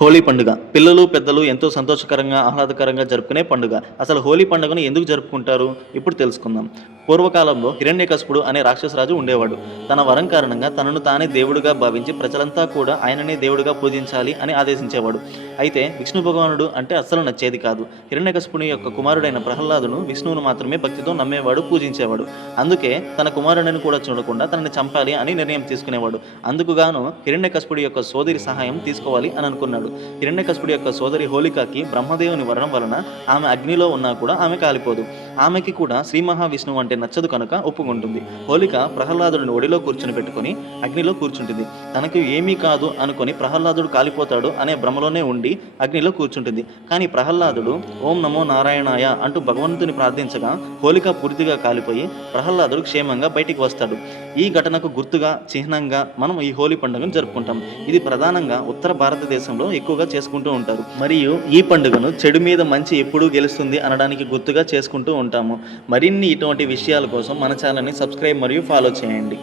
హోలీ పండుగ పిల్లలు పెద్దలు ఎంతో సంతోషకరంగా ఆహ్లాదకరంగా జరుపుకునే పండుగ. అసలు హోలీ పండుగను ఎందుకు జరుపుకుంటారు ఇప్పుడు తెలుసుకుందాం. పూర్వకాలంలో హిరణ్యకశిపుడు అనే రాక్షసరాజు ఉండేవాడు. తన వరం కారణంగా తనను తానే దేవుడిగా భావించి ప్రజలంతా కూడా ఆయననే దేవుడిగా పూజించాలి అని ఆదేశించేవాడు. అయితే విష్ణు భగవానుడు అంటే అస్సలు నచ్చేది కాదు. హిరణ్యకశిపుని యొక్క కుమారుడైన ప్రహ్లాదును విష్ణువును మాత్రమే భక్తితో నమ్మేవాడు, పూజించేవాడు. అందుకే తన కుమారుడిని కూడా చూడకుండా తనని చంపాలి అని నిర్ణయం తీసుకునేవాడు. అందుకుగాను హిరణ్యకశిపుడి యొక్క సోదరి సహాయం తీసుకోవాలి అని అనుకున్నాడు. హిరణ్యకశిపుడి యొక్క సోదరి హోలికాకి బ్రహ్మదేవుని వరం వలన ఆమె అగ్నిలో ఉన్నా కూడా ఆమె కాలిపోదు. ఆమెకి కూడా శ్రీ మహావిష్ణువు అంటే నచ్చదు కనుక ఒప్పుకుంటుంది. హోలిక ప్రహ్లాదుడిని ఒడిలో కూర్చుని పెట్టుకుని అగ్నిలో కూర్చుంటుంది. తనకు ఏమీ కాదు అనుకొని ప్రహ్లాదుడు కాలిపోతాడు అనే భ్రమలోనే ఉండి అగ్నిలో కూర్చుంటుంది. కానీ ప్రహ్లాదుడు ఓం నమో నారాయణాయ అంటూ భగవంతుని ప్రార్థించగా హోలిక పూర్తిగా కాలిపోయి ప్రహ్లాదుడు క్షేమంగా బయటికి వస్తాడు. ఈ ఘటనకు గుర్తుగా చిహ్నంగా మనం ఈ హోలీ పండుగను జరుపుకుంటాం. ఇది ప్రధానంగా ఉత్తర భారతదేశంలో ఎక్కువగా చేసుకుంటూ ఉంటారు. మరియు ఈ పండుగను చెడు మీద మంచి ఎప్పుడూ గెలుస్తుంది అనడానికి గుర్తుగా చేసుకుంటూ ఉంటాము. మరిన్ని ఇటువంటి విషయాల కోసం మన ఛానల్ని సబ్స్క్రైబ్ మరియు ఫాలో చేయండి.